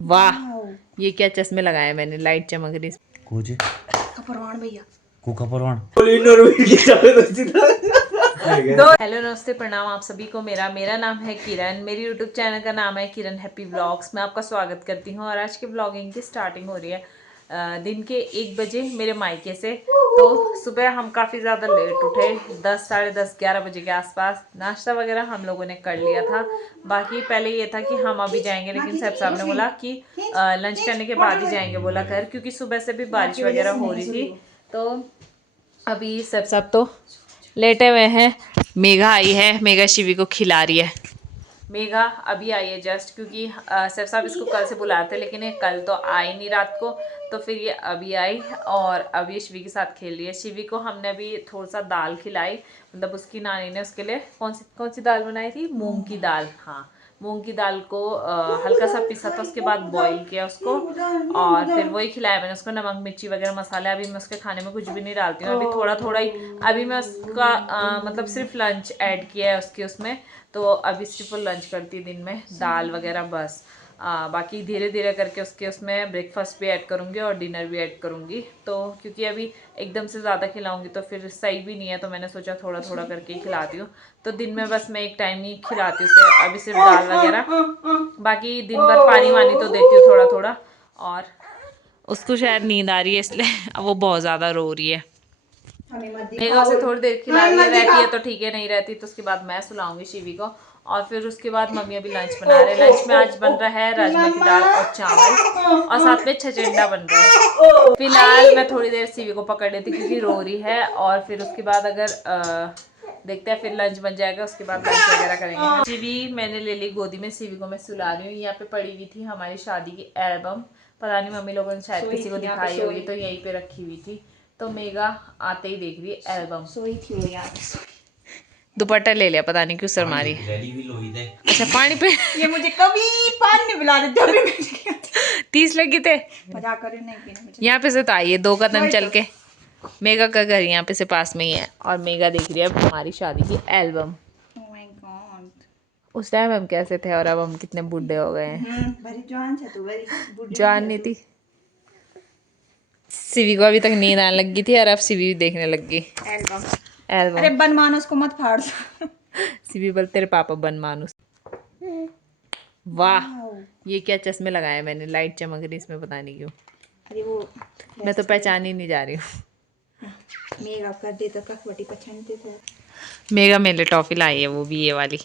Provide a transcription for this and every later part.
वाह, ये क्या चश्मे लगाए मैंने, लाइट चमक रही। कुछ कपरवान भैया कुका परवान। हेलो नमस्ते प्रणाम आप सभी को। मेरा नाम है किरण। मेरी यूट्यूब चैनल का नाम है किरण हैप्पी व्लॉग्स। मैं आपका स्वागत करती हूँ और आज के व्लॉगिंग की स्टार्टिंग हो रही है दिन के 1 बजे मेरे मायके से। तो सुबह हम काफ़ी ज़्यादा लेट उठे, 10, साढ़े 10, 11 बजे के आसपास। नाश्ता वगैरह हम लोगों ने कर लिया था। बाकी पहले ये था कि हम अभी जाएंगे, लेकिन साहब ने बोला कि लंच करने के बाद ही जाएंगे बोला घर, क्योंकि सुबह से भी बारिश वगैरह हो रही थी। तो अभी साहब तो लेटे हुए हैं। मेघा आई है, मेघा शिवी को खिला रही है। मेघा अभी आई है जस्ट, क्योंकि सर साहब इसको कल से बुलाए थे, लेकिन ये कल तो आई नहीं रात को, तो फिर ये अभी आई और अभी ये शिवी के साथ खेल रही है। शिवी को हमने अभी थोड़ा सा दाल खिलाई, मतलब उसकी नानी ने उसके लिए कौन सी दाल बनाई थी, मूंग की दाल। हाँ, मूंग की दाल को हल्का सा पिसा था, उसके बाद बॉईल किया उसको और फिर वही खिलाया मैंने उसको। नमक मिर्ची वगैरह मसाले अभी मैं उसके खाने में कुछ भी नहीं डालती हूँ, अभी थोड़ा थोड़ा ही। अभी मैं उसका मतलब सिर्फ लंच ऐड किया है उसके उसमें, तो अभी सिर्फ लंच करती है दिन में, दाल वगैरह बस। बाकी धीरे धीरे करके उसके उसमें ब्रेकफास्ट भी ऐड करूँगी और डिनर भी ऐड करूँगी। तो क्योंकि अभी एकदम से ज़्यादा खिलाऊंगी तो फिर सही भी नहीं है, तो मैंने सोचा थोड़ा थोड़ा करके ही खिलाती हूँ। तो दिन में बस मैं एक टाइम ही खिलाती हूँ उसे, अभी सिर्फ दाल वगैरह। बाकी दिन भर पानी वानी तो देती हूँ थोड़ा थोड़ा। और उसको शायद नींद आ रही है, इसलिए अब वो बहुत ज़्यादा रो रही है। मेघा उसे थोड़ी देर खिला रहती है तो ठीक है, नहीं रहती तो उसके बाद मैं सुलाऊंगी शिवी को। और फिर उसके बाद मम्मी अभी लंच बना रहे हैं। लंच में आज बन रहा है राजमा की दाल और चावल, और साथ में छचंडा बन रहा है। फिलहाल मैं थोड़ी देर शिवी को पकड़ लेती क्योंकि रो रही है, और फिर उसके बाद अगर देखते हैं, फिर लंच बन जाएगा, उसके बाद लंच वगैरह करेंगे। शिवी मैंने ले ली गोदी में, शिवी को मैं सुला रही हूँ। यहाँ पे पड़ी हुई थी हमारी शादी की एल्बम, पता नहीं मम्मी लोगों ने शायद किसी को दिखाई होगी, तो यहीं पे रखी हुई थी। तो मेघा आते ही देख रही है एल्बम। सोई थी वो यार। दुपट्टा ले लिया, पता नहीं क्यों सर मारी। अच्छा पानी पे ये मुझे कभी पानी नहीं पिला देते, अभी 30 लगे थे। मजाक कर रही हूँ, नहीं पीना मुझे। यहाँ पे से तो आइए 2 कदम चल के। मेघा का घर यहाँ पे से पास में ही है, और मेघा देख रही है हमारी शादी की एल्बम। Oh my God। उस टाइम हम कैसे थे और अब हम कितने बूढ़े हो गए हैं। बड़ी जवान है तू, बड़ी बुढ़ी जान नहीं थी। शिवी को अभी तक नींद आने लगी थी और अब शिवी देखने लग गई एल्बम। एल्बम। अरे बनमानस को मत फाड़। शिवी बोल तेरे पापा बन मानुस। वाह, ये क्या चश्मे लगाए मैंने, लाइट चमक रही इसमें, पता नहीं क्यों। अरे वो मैं तो पहचान ही नहीं जा रही हूँ। मेघा कर दे तो कसवटी पहचानते थे। मेगा मेरे लिए टॉफी लाई है, वो भी ये वाली।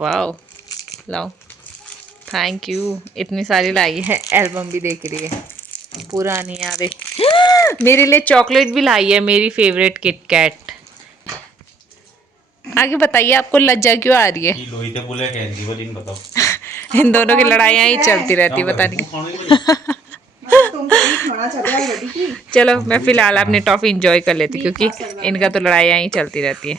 वाह, लाओ, थैंक यू। इतनी सारी लाई है, एल्बम भी देख रही है, पुरानी यादें। मेरे लिए चॉकलेट भी लाई है, मेरी फेवरेट किटकैट। आगे बताइए, आपको लज्जा क्यों आ रही है? इन दोनों की लड़ाइयाँ ही चलती रहती, पता नहीं। चलो मैं फिलहाल अपनी टॉफी इंजॉय कर लेती, क्योंकि इनका तो लड़ाइयाँ ही चलती रहती है।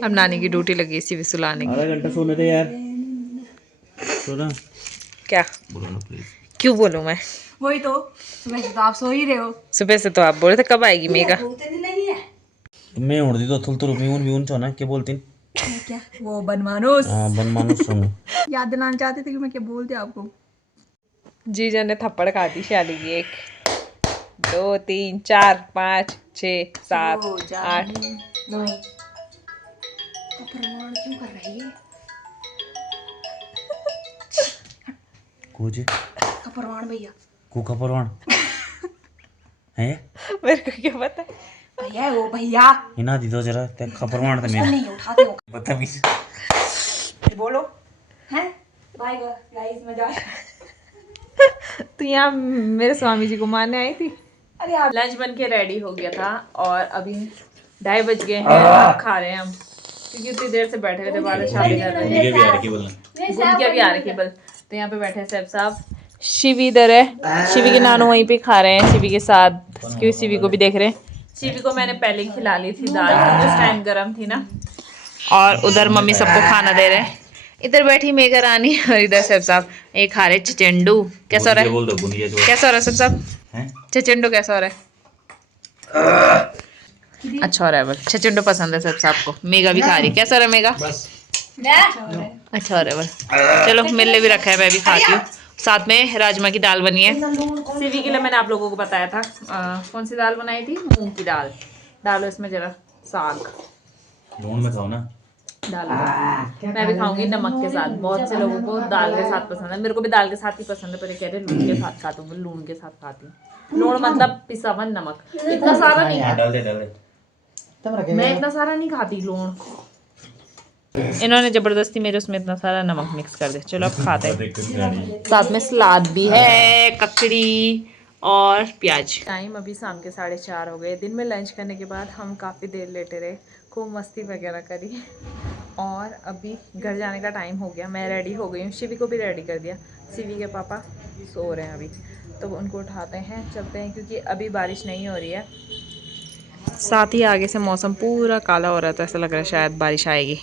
अब नानी की ड्यूटी लगी इसी भी सुलाने की। आधा घंटा सोने दे यार, सोना क्या बोलो ना प्लीज। क्यों बोलूँ मैं? वही तो, सुबह से तो आप सो ही रहे हो। सुबह से तो आप बोल रहे थे कब आएगी मेघा। मैं उड़ दी तो थुल तुर बीउन बीउन छोना क्या बोलती न? क्या वो बनमानुस? हां बनमानुस सुन। याद दिलाना चाहते थे कि मैं क्या बोलते आपको। जीजा ने थप्पड़ खा दी शादी की। 1 2 3 4 5 6 7 8। कपरवान क्यों कर रही है? कुछ कपरवान भैया। कुका परवान है। मेरे को क्या पता। भैया वो भैया इना दी दो जरा ते खपरवान ते उसको मेरे नहीं उठाते हो। बदतमीज। फिर बोलो हैं। बाय गाइस, मजा तो यहाँ मेरे स्वामी जी को मारने आई थी। अरे यार लंच बन के रेडी हो गया था और अभी 2:30 बज गए हैं। अब खा रहे हैं हम, क्योंकि उतनी देर से बैठे हुए थे, बाहर शादी कर रहे थे। गुम के अभी आ रहे केबल। तो यहाँ पे बैठे हैं साहब साहब। शिवी इधर है, शिवी के नानू वहीं पे खा रहे हैं शिवी के साथ, क्योंकि शिवी को भी देख रहे हैं। शिवी को मैंने पहले ही खिला ली थी दाल, क्योंकि उस टाइम गर्म थी ना। और उधर मम्मी सबको खाना दे रहे हैं। इधर बैठी मेघा रानी और इधर साहब साहब ये खा रहे चचेंडू। कैसा हो रहा है? कैसा हो रहा है सब साहब? चचेंडू कैसा हो रहा है? अच्छा हो रहा है। बस चचेंडू पसंद है सब साहब को। मेघा भी खा रही। कैसा हो रहा है मेघा? अच्छा हो रहा है बस। चलो मेरे लिए भी रखा है, मैं भी खाती हूँ। साथ में राजमा की दाल बनी है। सीवी के लिए मैंने आप लोगों को बताया था कौन सी दाल बनाई थी, मूंग की दाल। डालो इसमें जरा साग, लून में खाओ ना। डालो, मैं भी खाऊंगी नमक के साथ। बहुत से लोगों को दाल के साथ पसंद है, मेरे को भी दाल के साथ ही पसंद है, पर ये कह रहे लून के साथ खाती हूँ। लून के साथ खाती हूँ। लून मतलब पिसा हुआ नमक, इतना सारा नहीं खाती। डाल दे। मैं इतना सारा नहीं खाती लून। इन्होंने जबरदस्ती मेरे उसमें इतना सारा नमक मिक्स कर दिया। चलो अब खाते हैं। साथ में सलाद भी है, ककड़ी और प्याज। टाइम अभी शाम के 4:30 हो गए। दिन में लंच करने के बाद हम काफ़ी देर लेटे रहे, खूब मस्ती वगैरह करी, और अभी घर जाने का टाइम हो गया। मैं रेडी हो गई हूँ, शिवी को भी रेडी कर दिया। शिवी के पापा सो रहे हैं अभी, तो उनको उठाते हैं, चलते हैं, क्योंकि अभी बारिश नहीं हो रही है। साथ ही आगे से मौसम पूरा काला हो रहा था, ऐसा लग रहा है शायद बारिश आएगी।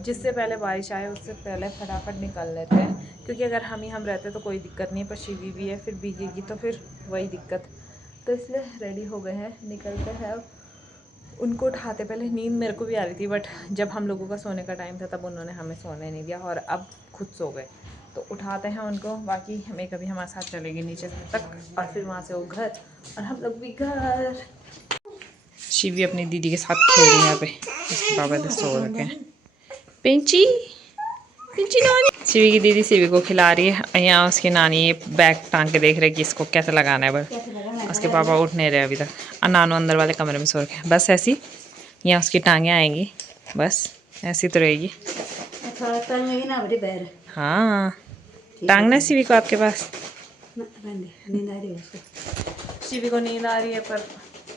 जिससे पहले बारिश आए उससे पहले फटाफट निकल लेते हैं, क्योंकि अगर हम रहते तो कोई दिक्कत नहीं, पर शिवी भी है, फिर भीगेगी तो फिर वही दिक्कत। तो इसलिए रेडी हो गए हैं, निकलते हैं अब। उनको उठाते, पहले नींद मेरे को भी आ रही थी, बट जब हम लोगों का सोने का टाइम था तब उन्होंने हमें सोने नहीं दिया, और अब खुद सो गए। तो उठाते हैं उनको, बाकी हमें कभी हमारे साथ चलेगी नीचे तक, और फिर वहाँ से वो घर, और हम लोग भी घर। शिवी अपनी दीदी के साथ खेल रही है यहाँ पे, इसके बाबा तो सो रखे हैं। पिंची, पिंची नानी। शिवी की दीदी शिवी को खिला रही है, यहाँ उसकी नानी ये बैग टांग के देख रहे कि इसको कैसे लगाना है। बस उसके पापा उठ नहीं रहे अभी तक, और नानू अंदर वाले कमरे में सो रखे। बस ऐसी यहाँ उसकी टांगें आएंगी, बस ऐसी तो रहेगी। हाँ, टांगना है शिवी को आपके पास। शिवी को नींद आ रही है, पर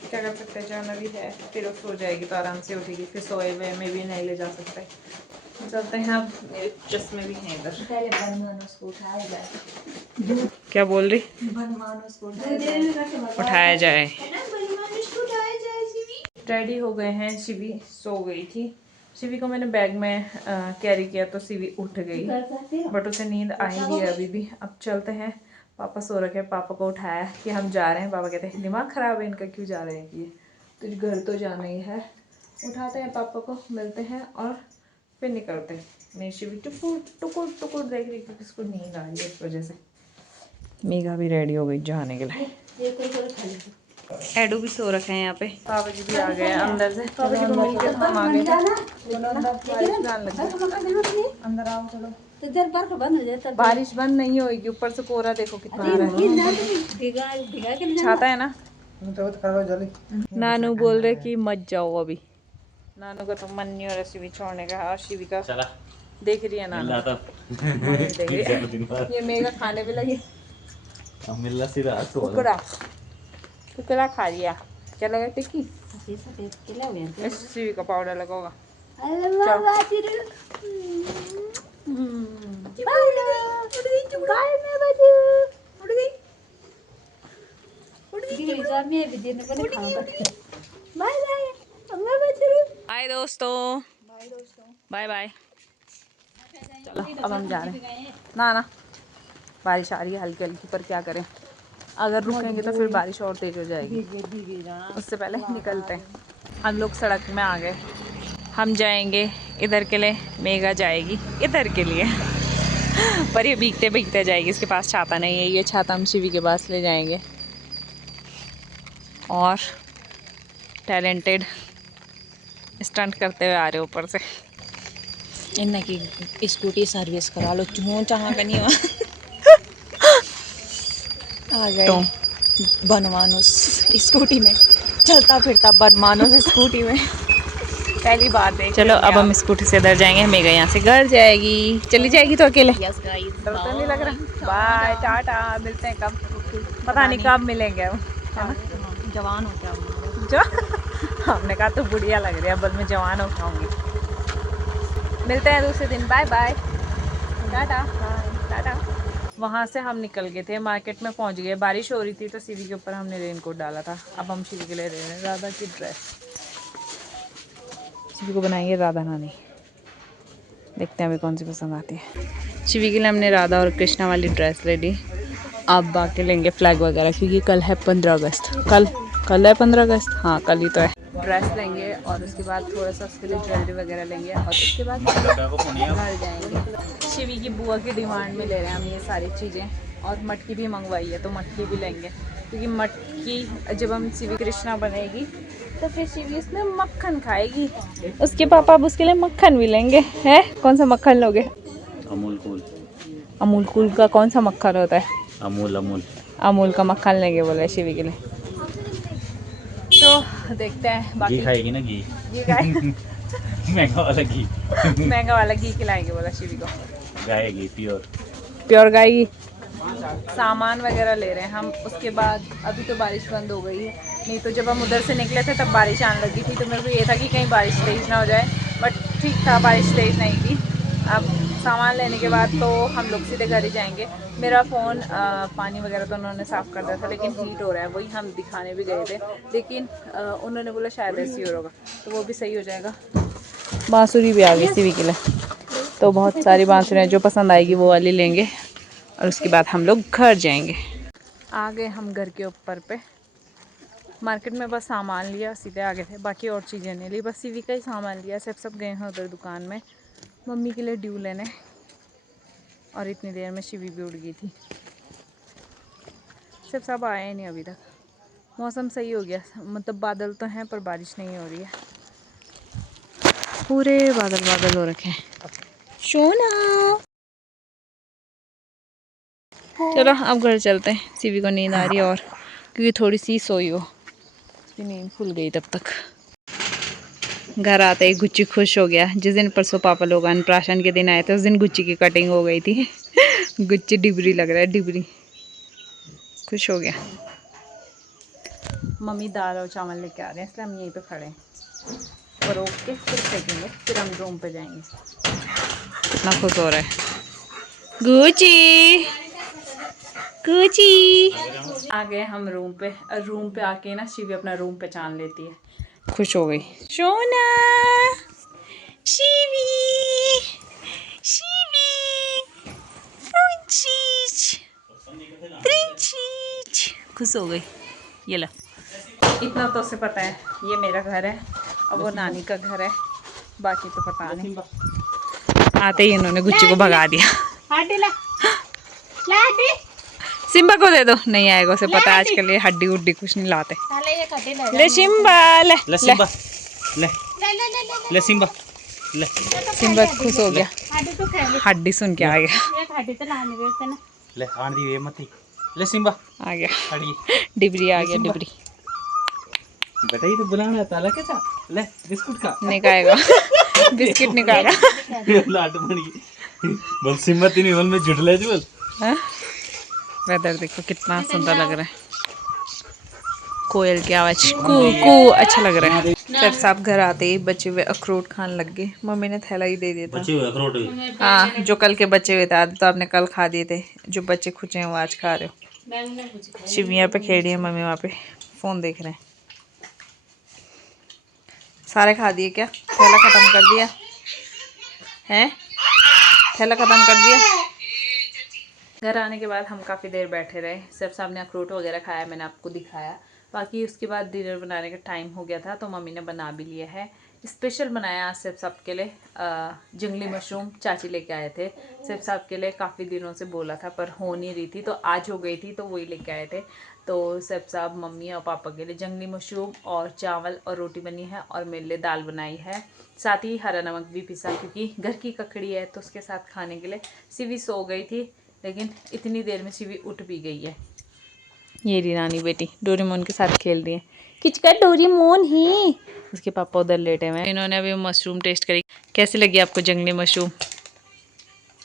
क्या कर सकते हैं, जाना भी है। फिर वो सो जाएगी तो आराम से उठेगी, फिर सोए हुए में भी नहीं ले जा सकते। चलते हैं अब, मेरे चश्मे भी हैं इधर। क्या बोल रही? उठाया जाए। रेडी हो गए हैं, शिवी सो गई थी। शिवी को मैंने बैग में कैरी किया तो शिवी उठ गई, बट उसे नींद आई भी है अभी भी। अब चलते हैं, पापा सो रखे हैं, पापा को उठाया कि हम जा रहे हैं। पापा कहते हैं दिमाग ख़राब है इनका, क्यों जा रहे हैं कि तो घर तो जाना ही है। उठाते हैं पापा को, मिलते हैं और फिर निकलते हैं। मेरी शिवी टुकुर टुकुर देख रही क्योंकि उसको नींद आ रही है, इस वजह से। मीगा भी रेडी हो गई जाने के लिए। एडू भी सो रखे हैं यहाँ पे। पापा जी भी आ गए अंदर से, पापा जी को मिलकर हम आ गए। अंदर आओ, चलो। तो जल बर्फ बंद हो जाता, बारिश बंद नहीं होगी, ऊपर से कोहरा देखो कितना आ रहा है। छाता है ना। नानू बोल रहे कि मत जाओ अभी। नानू का तो मन नहीं हो रहा शिवी छोड़ने का, और शिवी का देख रही है नानू। देख रही है। ये मेगा खाने पे लगी। कुकड़ा खा लिया। क्या लगा टिक्की? शिवी का पाउडर लगा होगा। बाय दोस्तों, बाय बाय। चलो अब हम जा रहे हैं। ना बारिश आ रही है हल्की हल्की, पर क्या करें, अगर रुकेंगे तो फिर बारिश और तेज हो जाएगी। उससे पहले निकलते हैं। हम लोग सड़क में आ गए। हम जाएंगे इधर के लिए, मेगा जाएगी इधर के लिए। पर ये भीगते भीगते जाएगी, इसके पास छाता नहीं है। ये छाता हम शिवी के पास ले जाएंगे। और टैलेंटेड स्टंट करते हुए आ रहे ऊपर से। इन्हें की स्कूटी सर्विस करा लो, चूँ चाह का नहीं आ गए तो बनमानुस स्कूटी में, चलता फिरता बनमानुस स्कूटी में। पहली बार देख। चलो अब हम स्कूटी से इधर जाएंगे, मेगा यहाँ से घर जाएगी। चली जाएगी तो अकेले डर तो नहीं लग रहा। बाय टाटा, मिलते हैं कब, पता नहीं कब मिलेंगे हम, है ना। जवान हो क्या जो हमने कहा तो बुढ़िया लग रही है, बल में जवान हो जाऊंगी। मिलते हैं दूसरे दिन। Bye bye, tata tata. वहाँ से हम निकल गए थे, मार्केट में पहुँच गए। बारिश हो रही थी तो शिवी के ऊपर हमने रेनकोट डाला था। अब हम शिवी के लिए ले रहे हैं राधा की ड्रेस। शिवी को बनाएंगे राधा नानी, देखते हैं अभी कौन सी पसंद आती है। शिवी के लिए हमने राधा और कृष्णा वाली ड्रेस ले ली। अब बाकी लेंगे फ्लैग वगैरह, क्योंकि कल है 15 अगस्त। कल है 15 अगस्त, हाँ कल ही तो है। ड्रेस लेंगे और उसके बाद थोड़ा सा उसके लिए ज्वेलरी वगैरह लेंगे और उसके बाद घर जाएंगे। शिवी की बुआ की डिमांड में ले रहे हैं हम ये सारी चीज़ें और मटकी भी मंगवाई है तो मटकी भी लेंगे क्योंकि मटकी जब हम शिवी कृष्णा बनेगी तो फिर शिवी उसमें मक्खन खाएगी। उसके पापा अब उसके लिए मक्खन भी लेंगे। है कौन सा मक्खन लोगे? अमूल कूल। अमूल कूल का कौन सा मक्खन होता है? अमूल अमूल का मक्खन लेंगे बोला शिवी के लिए। तो देखते हैं बाकी। घी खाएगी ना घी खाए महंगा वाला घी महंगा वाला घी खिलाएंगे बोला शिवी को। गाय घी प्योर गाय घी। सामान वगैरह ले रहे हैं हम। उसके बाद अभी तो बारिश बंद हो गई है, नहीं तो जब हम उधर से निकले थे तब बारिश आने लगी थी तो मेरे को ये था कि कहीं बारिश तेज़ ना हो जाए, बट ठीक था, बारिश तेज़ नहीं थी। अब सामान लेने के बाद तो हम लोग सीधे घर ही जाएंगे। मेरा फ़ोन पानी वगैरह तो उन्होंने साफ़ कर दिया था लेकिन हीट हो रहा है, वही हम दिखाने भी गए थे लेकिन उन्होंने बोला शायद ऐसे ही होगा तो वो भी सही हो जाएगा। बांसुरी भी आ गई सीवी के लिए, तो बहुत सारी बांसुरियाँ जो पसंद आएगी वो वाली लेंगे और उसके बाद हम लोग घर जाएंगे। आ गए हम घर के ऊपर पे। मार्केट में बस सामान लिया, सीधे आ गए थे, बाकी और चीज़ें नहीं ली, बस सीवी का ही सामान लिया। सब गए हैं उधर दुकान में मम्मी के लिए ड्यू लेने और इतनी देर में शिवी भी उड़ गई थी। सब आए नहीं अभी तक। मौसम सही हो गया, मतलब बादल तो हैं पर बारिश नहीं हो रही है, पूरे बादल हो रखे हैं। सोना चलो अब घर चलते हैं, सीवी को नींद आ रही है और क्योंकि थोड़ी सी सोई हो, उसकी नींद खुल गई तब तक। घर आते ही गुच्ची खुश हो गया। जिस दिन परसों पापा लोग अन्नप्राशन के दिन आए थे उस दिन गुच्ची की कटिंग हो गई थी गुच्ची डिबरी लग रहा है, डिबरी खुश हो गया। मम्मी दाल और चावल लेके आ रहे हैं इसलिए हम यहीं पे खड़े हैं और रोक के फिर फेंकेंगे, फिर हम रूम पे जाएंगे। कितना खुश हो रहा है गुच्ची गुच्ची। आ गए हम रूम पे और रूम पे आके ना शिवी अपना रूम पहचान लेती है, खुश हो गई। सोना शिवी शिवी प्रिंसेस प्रिंसेस खुश हो गई। ये लो, इतना तो उसे पता है ये मेरा घर है और वो नानी का घर है, बाकी तो पता नहीं। आते ही इन्होंने गुच्ची को भगा दिया। सिम्बा को दे दो, नहीं आएगा, उसे पता है आजकल ये हड्डी उड्डी कुछ नहीं लाते। ले सिम्बा ले सिम्बा ले ले सिम्बा ले। सिम्बा खुश हो गया, हड्डी सुन के आ गया। ले आंधी वे मती ले सिम्बा आ गया हड्डी डिबरी, आ गया डिबरी। बेटा ये तो बुलाना था क्या था? ले बिस्कुट का निकालेगा बिस्किट निकाला लाट बन गई बोल सिम्बा तीन बोल में जुट ले बोल। वेदर देखो कितना सुंदर लग रहा है, कोयल की आवाज कू कू अच्छा लग रहा है। फिर साहब घर आते ही बचे हुए अखरोट खाने लग गए। मम्मी ने थैला ही दे दिया था। बचे हुए अखरोट? हाँ, जो कल के बचे हुए थे, आधे तो आपने कल खा दिए थे, जो बच्चे खुचे हैं वो आज खा रहे हो। शिविया पे खेल रही है मम्मी, वहाँ पे फोन देख रहे हैं। सारे खा दिए क्या? थैला खत्म कर दिया है? थैला खत्म कर दिया। घर आने के बाद हम काफ़ी देर बैठे रहे, सिर्फ सामने अखरोट वगैरह खाया, मैंने आपको दिखाया। बाकी उसके बाद डिनर बनाने का टाइम हो गया था तो मम्मी ने बना भी लिया है। स्पेशल बनाया आज सिर्फ साहब के लिए, जंगली मशरूम चाची लेके आए थे। सिर्फ साहब के लिए काफ़ी दिनों से बोला था पर हो नहीं रही थी तो आज हो गई थी तो वही लेके आए थे। तो सिर्फ साहब मम्मी और पापा के लिए जंगली मशरूम और चावल और रोटी बनी है और मेरे लिए दाल बनाई है, साथ ही हरा नमक भी पिसा क्योंकि घर की ककड़ी है तो उसके साथ खाने के लिए। शिवी सो गई थी लेकिन इतनी देर में शिवी उठ भी गई है। ये रही नानी बेटी डोरेमोन के साथ खेल रही है। किचका डोरेमोन ही, उसके पापा उधर लेटे हुए हैं। इन्होंने अभी मशरूम टेस्ट करी। कैसी लगी आपको जंगली मशरूम?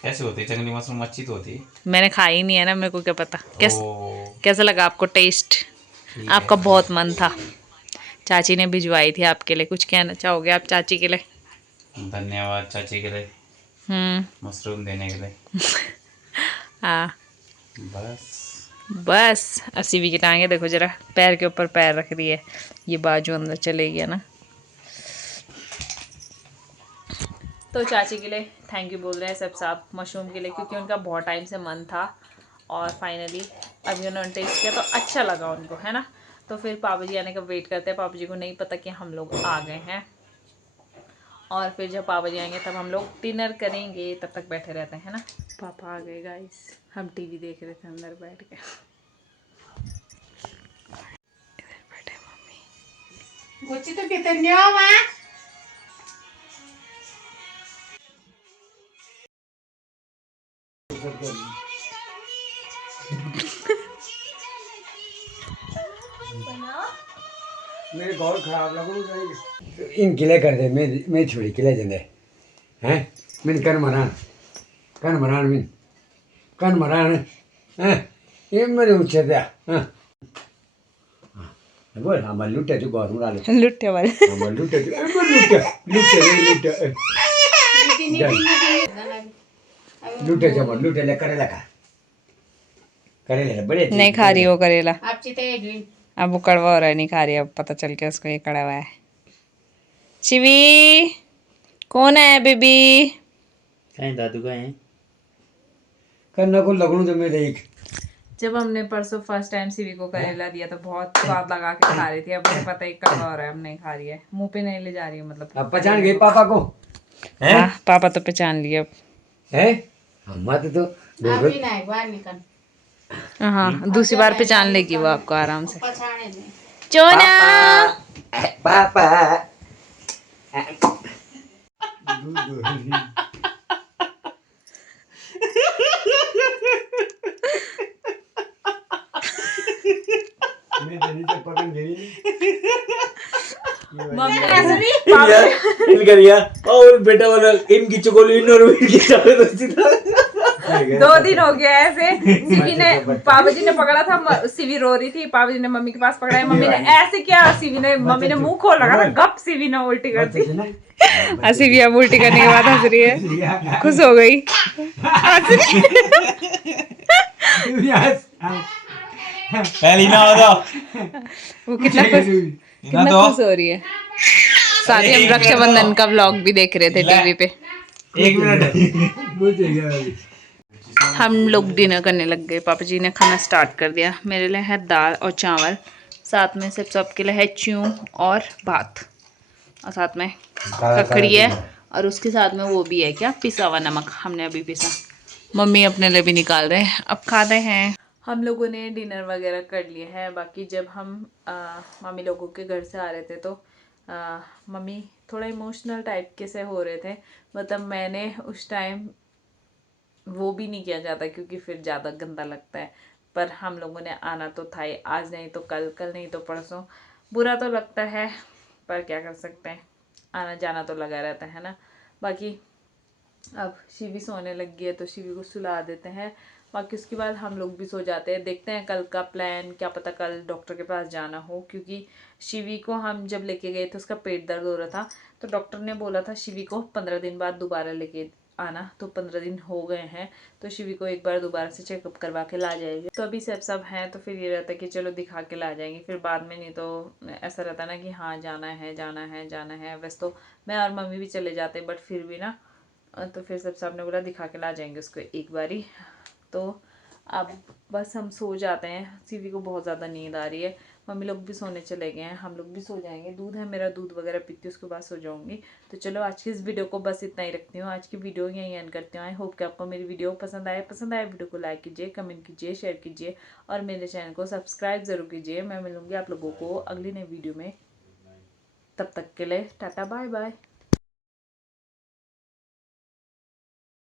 कैसे होती है जंगली मशरूम? अच्छी तो होती है, मैंने खाई ही नहीं है ना, मेरे को क्या पता। कैसा लगा आपको टेस्ट? आपका बहुत मन था, चाची ने भिजवाई थी आपके लिए। कुछ कहना चाहोगे आप चाची के लिए? धन्यवाद चाची के लिए मशरूम देने के लिए। हाँ बस बस। शिवी की टांगे देखो जरा, पैर के ऊपर पैर रख रही है, ये बाजू अंदर चले गया ना। तो चाची के लिए थैंक यू बोल रहे हैं सब साहब मशरूम के लिए, क्योंकि उनका बहुत टाइम से मन था और फाइनली अभी उन्होंने टेस्ट किया तो अच्छा लगा उनको, है ना। तो फिर पापा जी आने का वेट करते हैं। पापा जी को नहीं पता कि हम लोग आ गए हैं, और फिर जब पापा जी आएंगे तब हम लोग डिनर करेंगे, तब तक बैठे रहते हैं ना। पापा आ गए गाइस, हम टीवी देख रहे थे अंदर बैठ के। इधर बैठे मम्मी। मुझे तो कितने हो माँ? मेरे बहुत खराब लगू इन किले कर दे मैं छोड़ी किले जंदे हैं मिन कन मरान मिन कन मरान हैं ये मेरे उच्चे दिया हाँ बोल हम लुटे जो गौर उड़ा ले लुट्टे वाले हम लुटे लुटे जब लुटे ले करे लगा बड़े नहीं खा रही वो करेला, आप चिते अब वो कड़वा हो रहा है, नहीं खा रही। अब पता चल गया उसको ये कड़वा है। शिवी कौन है बेबी? कहीं दादू का है करना को लगनू तो मैं देख जब हमने परसों फर्स्ट टाइम शिवी को करेला दिया तो बहुत स्वाद लगा के खा रही थी। अब मुझे पता है कड़वा हो रहा है, अब नहीं खा रही है, मुंह पे नहीं ले जा रही है मतलब। अब पहचान गई पापा को हैं हाँ, पापा तो पहचान लिए अब। हैं हम तो आप ही ना बाहर निकल हाँ, दूसरी बार पहचान लेगी वो आपको आराम से। पछाड़े में चोना पापा इनका दिया और बेटा वाला इनकी चोकोली और इनकी चॉकलेट 2 दिन हो गया ऐसे। शिवी ने, पापा जी ने पकड़ा था, शिवी रो रही थी, पापा जी ने मम्मी के पास पकड़ा है, मम्मी ने ऐसे किया, शिवी ने, मम्मी ने मुंह खोल रखा था, गप शिवी ने उल्टी कर दी। शिवी अब उल्टी करने के बाद हंस रही है, खुश हो गई। पहली ना हो वो कितना खुश हो रही है। साथ ही हम रक्षाबंधन का व्लॉग भी देख रहे थे टीवी पे। 1 मिनट हम लोग डिनर करने लग गए। पापा जी ने खाना स्टार्ट कर दिया। मेरे लिए है दाल और चावल, साथ में सबके लिए है च्यूं और भात, और साथ में ककड़ी है, और उसके साथ में वो भी है क्या, पिसा हुआ नमक, हमने अभी पिसा। मम्मी अपने लिए भी निकाल रहे हैं, अब खाते हैं। हम लोगों ने डिनर वगैरह कर लिया है। बाकी जब हम मम्मी लोगों के घर से आ रहे थे तो मम्मी थोड़ा इमोशनल टाइप के से हो रहे थे। मतलब मैंने उस टाइम वो भी नहीं किया जाता क्योंकि फिर ज़्यादा गंदा लगता है, पर हम लोगों ने आना तो था ही, आज नहीं तो कल, कल नहीं तो परसों। बुरा तो लगता है पर क्या कर सकते हैं, आना जाना तो लगा रहता है ना। बाकी अब शिवी सोने लग गई है तो शिवी को सुला देते हैं। बाकी उसके बाद हम लोग भी सो जाते हैं। देखते हैं कल का प्लान, क्या पता कल डॉक्टर के पास जाना हो, क्योंकि शिवी को हम जब लेके गए थे उसका पेट दर्द हो रहा था, तो डॉक्टर ने बोला था शिवी को 15 दिन बाद दोबारा लेके आना। तो 15 दिन हो गए हैं, तो शिवी को एक बार दोबारा से चेकअप करवा के ला जाएगी। तो अभी सब हैं, तो फिर ये रहता है कि चलो दिखा के ला जाएंगे, फिर बाद में नहीं तो ऐसा रहता है ना कि हाँ जाना है जाना है जाना है। वैसे तो मैं और मम्मी भी चले जाते, बट फिर भी ना, तो फिर सब ने बोला दिखा के ला जाएंगे उसको एक बारी। तो अब बस हम सो जाते हैं। शिवी को बहुत ज़्यादा नींद आ रही है, मम्मी लोग भी सोने चले गए हैं, हम लोग भी सो जाएंगे। दूध है मेरा, दूध वगैरह पीती हूँ, उसके बाद सो जाऊंगी। तो चलो आज की इस वीडियो को बस इतना ही रखती हूँ। आज की वीडियो यहीं एंड करती हूँ। आई होप कि आपको मेरी वीडियो पसंद आए वीडियो को लाइक कीजिए, कमेंट कीजिए, शेयर कीजिए, और मेरे चैनल को सब्सक्राइब ज़रूर कीजिए। मैं मिलूँगी आप लोगों को अगली नई वीडियो में, तब तक के लिए टाटा बाय बाय।